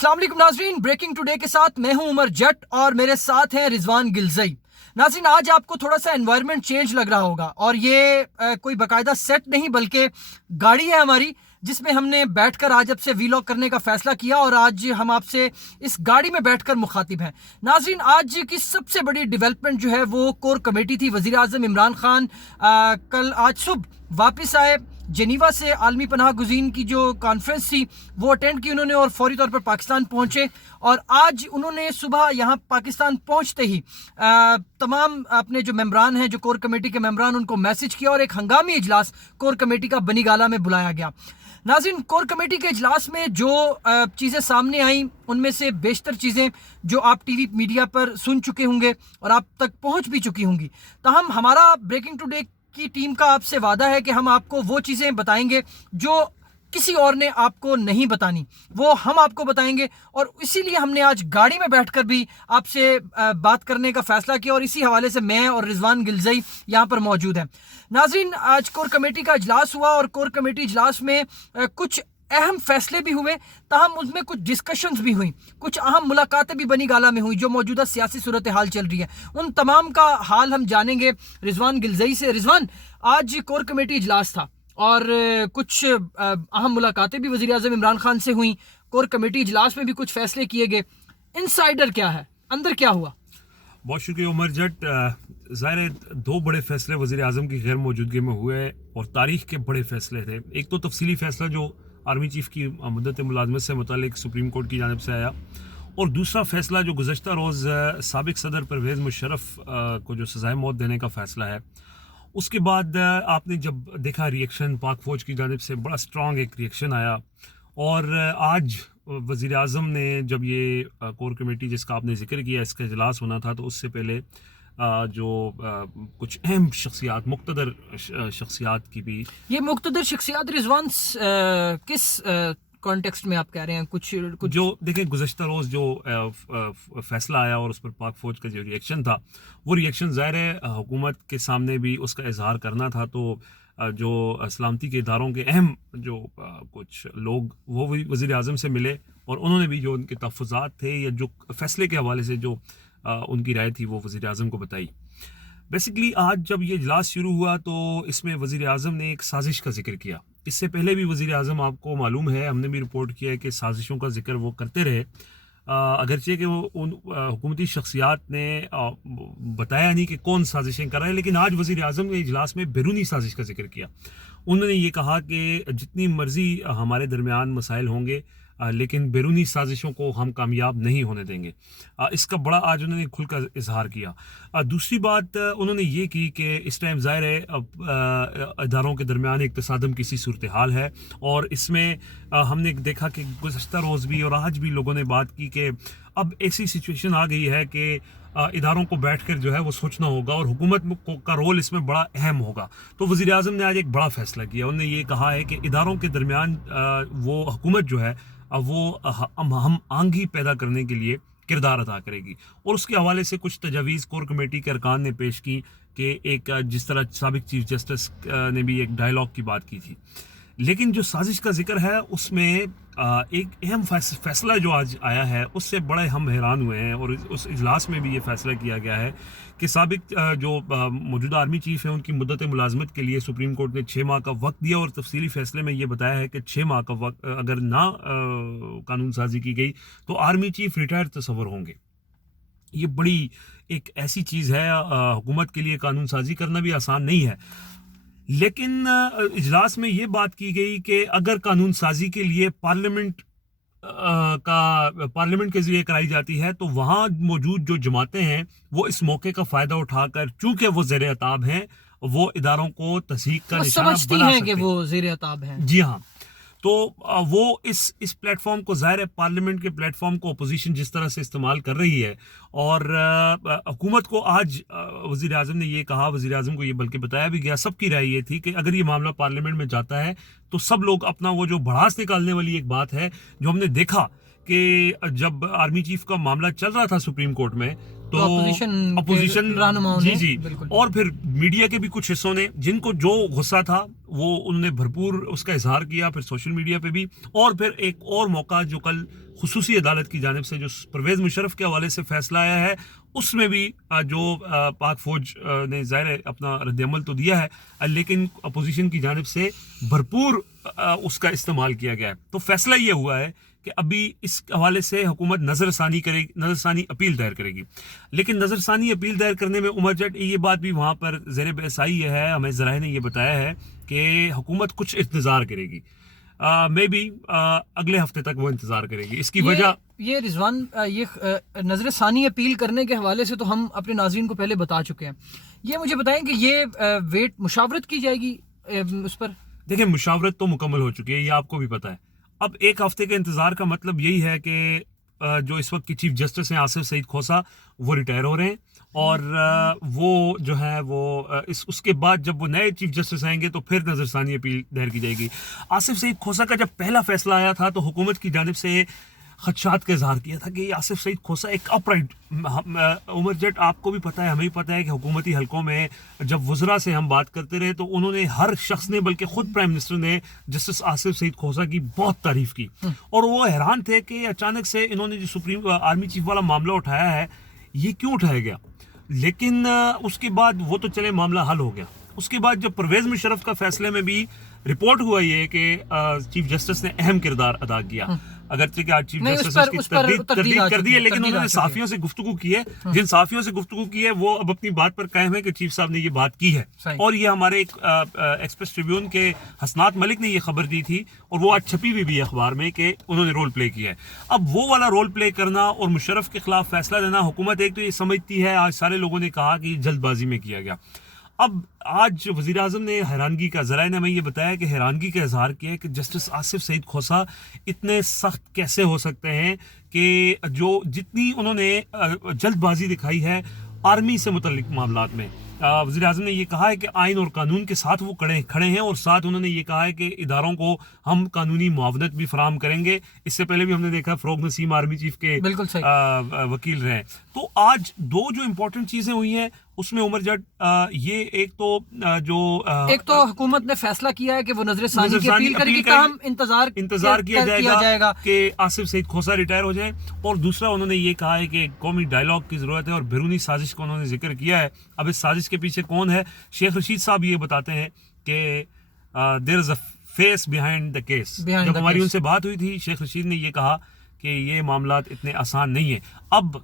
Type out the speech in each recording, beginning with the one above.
अस्सलाम वालेकुम नाजरीन, ब्रेकिंग टुडे के साथ मैं हूं उमर जट और मेरे साथ हैं रिजवान गिलजई। नाजरीन, आज आपको थोड़ा सा एनवायरनमेंट चेंज लग रहा होगा और ये कोई बाकायदा सेट नहीं बल्कि गाड़ी है हमारी, जिसमें हमने बैठकर आज आपसे वीलॉग करने का फैसला किया और आज हम आपसे इस गाड़ी में बैठकर मुखातिब हैं। नाजरीन, आज की सबसे बड़ी डेवलपमेंट जो है वो कोर कमेटी थी। वज़ीर आज़म इमरान खान कल आज सुबह वापस आए जेनीवा से। आलमी पनाह गुज़ीन की जो कॉन्फ्रेंस थी वो अटेंड की उन्होंने और फौरी तौर पर पाकिस्तान पहुंचे और आज उन्होंने सुबह यहाँ पाकिस्तान पहुंचते ही तमाम अपने जो मेंबरान हैं, जो कोर कमेटी के मेंबरान, उनको मैसेज किया और एक हंगामी इजलास कोर कमेटी का बनीगाला में बुलाया गया। नाज़रीन, कोर कमेटी के इजलास में जो चीज़ें सामने आई उनमें से बेशतर चीज़ें जो आप टीवी मीडिया पर सुन चुके होंगे और आप तक पहुंच भी चुकी होंगी। ताहम हमारा ब्रेकिंग टुडे की टीम का आपसे वादा है कि हम आपको वो चीज़ें बताएंगे जो किसी और ने आपको नहीं बतानी, वो हम आपको बताएंगे। और इसीलिए हमने आज गाड़ी में बैठकर भी आपसे बात करने का फैसला किया और इसी हवाले से मैं और रिजवान गिलजई यहाँ पर मौजूद हैं। नाज़रीन, आज कोर कमेटी का इजलास हुआ और कोर कमेटी इजलास में कुछ अहम फैसले भी हुए, ताहम उसमें कुछ डिस्कशंस भी हुई, कुछ अहम मुलाकातें भी बनी गाला में हुई जो मौजूदा सियासी सूरत हाल चल रही है। उन तमाम का हाल हम जानेंगे रिजवान गिलजई से। रिजवान, आज कोर कमेटी इजलास था और कुछ अहम मुलाकातें भी वज़ीर आज़म इमरान खान से हुई। कोर कमेटी इजलास में भी कुछ फैसले किए गए। इनसाइडर क्या है, अंदर क्या हुआ? बहुत शुक्रिया उमर जट। ज़ाहिर दो बड़े फैसले वज़ीर आज़म की गैर मौजूदगी में हुए और तारीख के बड़े फैसले थे। एक तो तफसीली फैसला जो आर्मी चीफ की मुद्दत मुलाजमत से मुतालिक सुप्रीम कोर्ट की जानिब से आया, और दूसरा फैसला जो गुज़श्ता रोज़ साबिक सदर परवेज़ मुशर्रफ को जो सज़ाए मौत देने का फ़ैसला है। उसके बाद आपने जब देखा रिएक्शन पाक फ़ौज की जानिब से बड़ा स्ट्रॉन्ग एक रिएक्शन आया। और आज वज़ीर आज़म ने जब ये कोर कमेटी जिसका आपने जिक्र किया इसका इजलास होना था, तो उससे पहले कुछ अहम शख्सियात, मुक़्तदर शख्सियात की भी। ये मुक़्तदर शख्सियात रिजवान किस कॉन्टेक्स्ट में आप कह रहे हैं? कुछ जो देखें, गुज़श्ता रोज़ जो फैसला आया और उस पर पाक फ़ौज का जो रिएक्शन था, वो रिएक्शन ज़ाहिर है हुकूमत के सामने भी उसका इजहार करना था। तो जो सलामती के इदारों के अहम जो कुछ लोग वो भी वज़ीर आज़म से मिले और उन्होंने भी जो उनके तहफ़्फ़ुज़ात थे या जो फ़ैसले के हवाले से जो उनकी राय थी वो वज़ीर आज़म को बताई। बेसिकली आज जब ये इजलास शुरू हुआ तो इसमें वज़ीर आज़म ने एक साजिश का जिक्र किया। इससे पहले भी वज़ीर आज़म, आपको मालूम है, हमने भी रिपोर्ट किया है कि साजिशों का जिक्र वो करते रहे, अगरचे कि वो उन हुकूमती शख्सियात ने बताया नहीं कि कौन साजिशें कर रहे हैं। लेकिन आज वज़ीर आज़म ने इजलास में बैरूनी साजिश का जिक्र किया। उन्होंने ये कहा कि जितनी मर्ज़ी हमारे दरमियान मसाइल होंगे लेकिन बैरूनी साजिशों को हम कामयाब नहीं होने देंगे। इसका बड़ा आज उन्होंने खुलकर इजहार किया। दूसरी बात उन्होंने ये की कि इस टाइम ज़ाहिर है इदारों के दरमियान एक तसादम किसी सूरत हाल है और इसमें हमने देखा कि गुज़श्ता रोज़ भी और आज भी लोगों ने बात की कि अब ऐसी सिचुएशन आ गई है कि इदारों को बैठकर जो है वो सोचना होगा और हुकूमत का रोल इसमें बड़ा अहम होगा। तो वज़ीर आज़म ने आज एक बड़ा फ़ैसला किया। उन्होंने ये कहा है कि इदारों के दरमियान वो हुकूमत जो है वो हम आंगी पैदा करने के लिए किरदार अदा करेगी। और उसके हवाले से कुछ तजावीज़ कोर कमेटी के अरकान ने पेश की कि एक जिस तरह साबिक चीफ जस्टिस ने भी एक डायलॉग की बात की थी। लेकिन जो साजिश का जिक्र है उसमें एक अहम फैसला जो आज आया है उससे बड़े हम हैरान हुए हैं और उस इजलास में भी ये फैसला किया गया है कि साबिक जो मौजूदा आर्मी चीफ हैं उनकी मुद्दत मुलाजमत के लिए सुप्रीम कोर्ट ने 6 माह का वक्त दिया और तफसीली फैसले में ये बताया है कि 6 माह का वक्त अगर ना कानून साजी की गई तो आर्मी चीफ रिटायर तस्वर होंगे। ये बड़ी एक ऐसी चीज़ है, हुकूमत के लिए कानून साजी करना भी आसान नहीं है। लेकिन इजलास में ये बात की गई कि अगर कानून साजी के लिए पार्लियामेंट के ज़रिए कराई जाती है तो वहाँ मौजूद जो जमातें हैं वो इस मौके का फ़ायदा उठाकर, चूँकि वो ज़ेर अताब हैं, वो इदारों को तस्दीक का निशाना बना सकते हैं कि वो ज़ेर अताब हैं। जी हाँ। तो वो इस प्लेटफॉर्म को, ज़ाहिर है पार्लियामेंट के प्लेटफॉर्म को अपोजिशन जिस तरह से इस्तेमाल कर रही है और हुकूमत को आज वज़ीर आज़म ने ये कहा, वज़ीर आज़म को ये बल्कि बताया भी गया, सबकी राय ये थी कि अगर ये मामला पार्लियामेंट में जाता है तो सब लोग अपना वो जो भड़ास निकालने वाली एक बात है जो हमने देखा कि जब आर्मी चीफ का मामला चल रहा था सुप्रीम कोर्ट में तो अपोजिशन रहनुमाओं जी ने, जी, बिल्कुल। और फिर मीडिया के भी कुछ हिस्सों ने, जिनको जो गुस्सा था वो उन्होंने भरपूर उसका इजहार किया, फिर सोशल मीडिया पे भी। और फिर एक और मौका जो कल खुसूसी अदालत की जानिब से जो परवेज मुशर्रफ के हवाले से फैसला आया है, उसमें भी जो पाक फौज ने ज़ाहिर है अपना रद्दअमल तो दिया है, लेकिन अपोजिशन की जानिब से भरपूर उसका इस्तेमाल किया गया है। तो फैसला ये हुआ है कि अभी इस हवाले से हुकूमत नज़रसानी करेगी, नज़रसानी अपील दायर करेगी। लेकिन नज़रसानी अपील दायर करने में उमर जट ये बात भी वहाँ पर ज़ेर बहस आई है, हमें ज़राए ने ये बताया है कि हुकूमत कुछ इंतज़ार करेगी, मे बी अगले हफ्ते तक वो इंतज़ार करेगी। इसकी वजह ये रिजवान, ये नज़रसानी अपील करने के हवाले से तो हम अपने नाज़रीन को पहले बता चुके हैं। ये मुझे बताएं कि ये वेट मुशावरत की जाएगी उस पर? देखिए, मुशावरत तो मुकम्मल हो चुकी है, ये आपको भी पता है। अब एक हफ्ते के इंतजार का मतलब यही है कि जो इस वक्त की चीफ जस्टिस हैं आसिफ सईद खोसा, वो रिटायर हो रहे हैं, और वो जो है वो उसके बाद जब वो नए चीफ जस्टिस आएंगे तो फिर नज़रसानी अपील दायर की जाएगी। आसिफ सईद खोसा का जब पहला फैसला आया था तो हुकूमत की जानिब से खदशात का इजहार किया था कि आसिफ सईद खोसा एक अपराइट, उमर जट आपको भी पता है, हमें भी पता है कि हुकूमती हलकों में जब वज़रा से हम बात करते रहे तो उन्होंने, हर शख्स ने, बल्कि खुद प्राइम मिनिस्टर ने जस्टिस आसिफ सईद खोसा की बहुत तारीफ की, और वो हैरान थे कि अचानक से इन्होंने जो सुप्रीम आर्मी चीफ वाला मामला उठाया है ये क्यों उठाया गया। लेकिन उसके बाद वो तो चले मामला हल हो गया। उसके बाद जब परवेज मुशर्रफ का फैसले में भी रिपोर्ट हुआ ये कि चीफ जस्टिस ने अहम किरदार अदा किया, अगरचे कि आज चीफ जस्टिस ने उसकी तरदीद कर दी है, लेकिन उन्होंने साफियों से गुफ्तगू की है। जिन साफियों से गुफ्तगू की है वो अब अपनी बात पर कायम है कि चीफ साहब ने ये बात की है। और ये हमारे एक एक्सप्रेस ट्रिब्यून के हसनात मलिक ने ये खबर दी थी, और वो आज छपी हुई भी है अखबार में कि उन्होंने रोल प्ले किया है। अब वो वाला रोल प्ले करना और मुशर्रफ के खिलाफ फैसला देना, हुकूमत एक तो ये समझती है, आज सारे लोगों ने कहा कि जल्दबाजी में किया गया। अब आज वज़ीर आज़म ने हैरानगी का, ज़राए ने हमें ये बताया कि हैरानगी का इजहार किया है कि जस्टिस आसिफ सईद खोसा इतने सख्त कैसे हो सकते हैं कि जो जितनी उन्होंने जल्दबाजी दिखाई है आर्मी से मुतल्लिक मामलात में। वज़ीर आज़म ने ये कहा है कि आइन और कानून के साथ वो खड़े हैं, और साथ उन्होंने ये कहा है कि इदारों को हम कानूनी मुआवनत भी फराहम करेंगे। इससे पहले भी हमने देखा फ़रोग नसीम आर्मी चीफ के वकील रहे। तो आज दो जो इम्पोर्टेंट चीज़ें हुई हैं उसमें उमर जट, ये एक तो हुकूमत ने फैसला किया है कि वो नज़रसानी की अपील करेगी, हम इंतजार किया जाएगा कि आसिफ सईद खोसा रिटायर हो जाए, और दूसरा उन्होंने ये कहा है कि कौमी डायलॉग की ज़रूरत है, और बैरूनी साजिश का उन्होंने जिक्र किया है। अब इस साजिश के पीछे कौन है, शेख रशीद साहब ये बताते हैं कि there is a face behind the case. जब हमारी उनसे बात हुई थी, शेख रशीद ने ये कहा कि ये मामला इतने आसान नहीं है। अब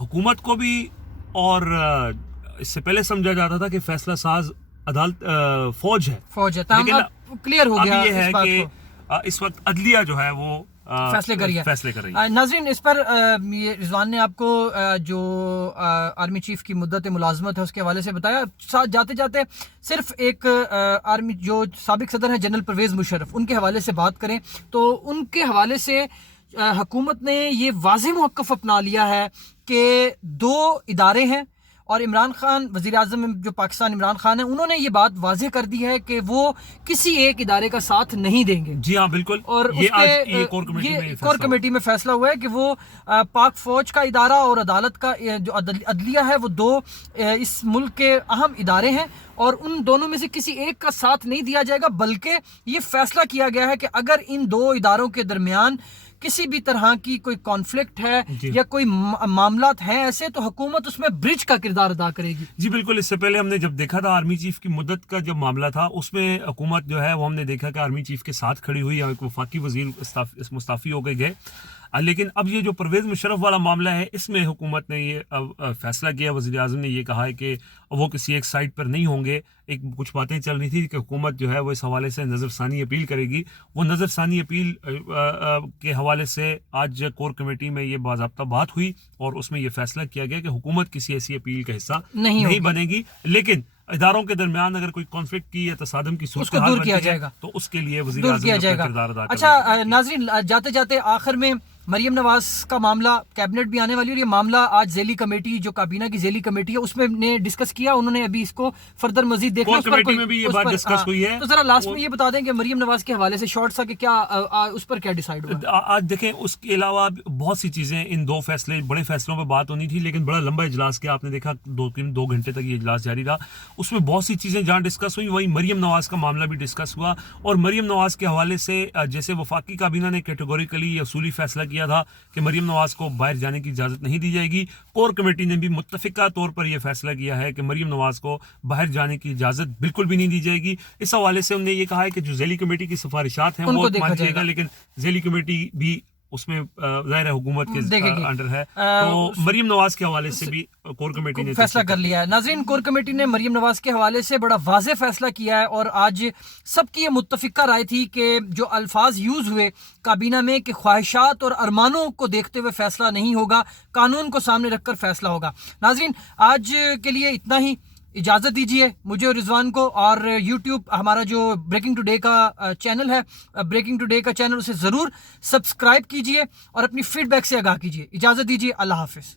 हुकूमत को भी, और इससे पहले समझा जाता था कि फैसला साज अदालत फौज है, लेकिन क्लियर हो गया ये है कि इस वक्त अदलिया जो है वो फैसले कर रही है। नाज़रीन, इस पर ये रिजवान ने आपको जो आर्मी चीफ की मुद्दत मुलाजमत है उसके हवाले से बताया। साथ जाते जाते सिर्फ एक आर्मी जो साबिक सदर है जनरल परवेज मुशर्रफ, उनके हवाले से बात करें तो उनके हवाले से हुकूमत ने ये वाज़ेह मौक़िफ़ अपना लिया है कि दो इदारे हैं, और इमरान खान, वज़ीर आज़म जो पाकिस्तान इमरान खान है, उन्होंने ये बात वाज़ेह कर दी है कि वो किसी एक इदारे का साथ नहीं देंगे। जी हाँ, बिल्कुल। और ये कोर कमेटी में फैसला हुआ है कि वो पाक फौज का इदारा और अदालत का जो अदलिया है, वो दो इस मुल्क के अहम इदारे हैं, और उन दोनों में से किसी एक का साथ नहीं दिया जाएगा, बल्कि ये फैसला किया गया है कि अगर इन दो इदारों के दरमियान किसी भी तरह की कोई कॉन्फ्लिक्ट है या कोई मामलात हैं ऐसे, तो हुकूमत उसमें ब्रिज का किरदार अदा करेगी। जी बिल्कुल। इससे पहले हमने जब देखा था आर्मी चीफ की मुद्दत का जब मामला था, उसमें हुकूमत जो है वो हमने देखा कि आर्मी चीफ के साथ खड़ी हुई, एक वफाकी वजीर मुस्ताफ़ी हो गए। लेकिन अब ये जो परवेज मुशर्रफ वाला मामला है, इसमें हुकूमत ने ये फैसला किया, वज़ीर आज़म ने ये कहा है कि वो किसी एक साइड पर नहीं होंगे। एक कुछ बातें चल रही थी कि हुकूमत जो है वो इस हवाले से नज़रसानी अपील करेगी। वो नज़रसानी अपील के हवाले से आज कोर कमेटी में ये बाज़ाब्ता बात हुई, और उसमें ये फैसला किया गया कि हुकूमत किसी ऐसी अपील का हिस्सा नहीं बनेगी, लेकिन इदारों के दरमियान अगर कोई कॉन्फ्लिक्ट की या तसादम की सूरत दूर किया जाएगा तो उसके लिए वज़ीर आज़म का किरदार अदा करेगा। अच्छा नाज़रीन, जाते जाते आखिर में मरीम नवाज का मामला कैबिनेट भी आने वाली है और ये मामला आज ज़ैली कमेटी, जो काबीना की ज़ैली कमेटी है, उसमें ने डिस्कस किया। उन्होंने अभी इसको फर्दर मजीद देखना कोर कमेटी में भी ये बात डिस्कस हुई है। तो जरा लास्ट में ये बता दें कि मरीम नवाज के हवाले से शॉर्ट सा कि क्या उस पर क्या डिसाइड हुआ। आज देखें, उसके अलावा बहुत सी चीजें, इन दो फैसले, बड़े फैसलों पर बात होनी थी, लेकिन बड़ा लंबा इजलास किया आपने देखा, 2 घंटे तक ये इजलास जारी रहा। उसमें बहुत सी चीजें जहां डिस्कस हुई, वहीं मरीम नवाज का मामला भी डिस्कस हुआ। और मरीम नवाज के हवाले से जैसे वफाकी काबीना ने कैटेगोरिकली ये असूली फैसला किया था कि मरीम नवाज को बाहर जाने की इजाजत नहीं दी जाएगी, कोर कमेटी ने भी मुत्तफिका तौर पर यह फैसला किया है कि मरीम नवाज को बाहर जाने की इजाजत बिल्कुल भी नहीं दी जाएगी। इस हवाले से उन्होंने ये कहा है कि जो ज़ैली कमेटी की सिफारिशात हैं वो मान जाएगा, लेकिन ज़ैली कमेटी भी उसमें ज़ाहिर हुकूमत के अंडर है। तो मरीम नवाज के हवाले से भी कोर कमेटी ने फैसला कर लिया है। नाज़रीन, कोर कमेटी ने मरीम नवाज के हवाले से बड़ा वाज़ेह फैसला किया है और आज सबकी ये मुत्तफिका राय थी कि जो अल्फाज यूज़ हुए काबीना में कि ख्वाहिशात और अरमानों को देखते हुए फैसला नहीं होगा, कानून को सामने रखकर फैसला होगा। नाज़रीन, आज के लिए इतना ही, इजाज़त दीजिए मुझे और रिजवान को। और यूट्यूब हमारा जो ब्रेकिंग टुडे का चैनल है, ब्रेकिंग टुडे का चैनल, उसे ज़रूर सब्सक्राइब कीजिए और अपनी फीडबैक से आगाह कीजिए। इजाज़त दीजिए, अल्लाह हाफिज़।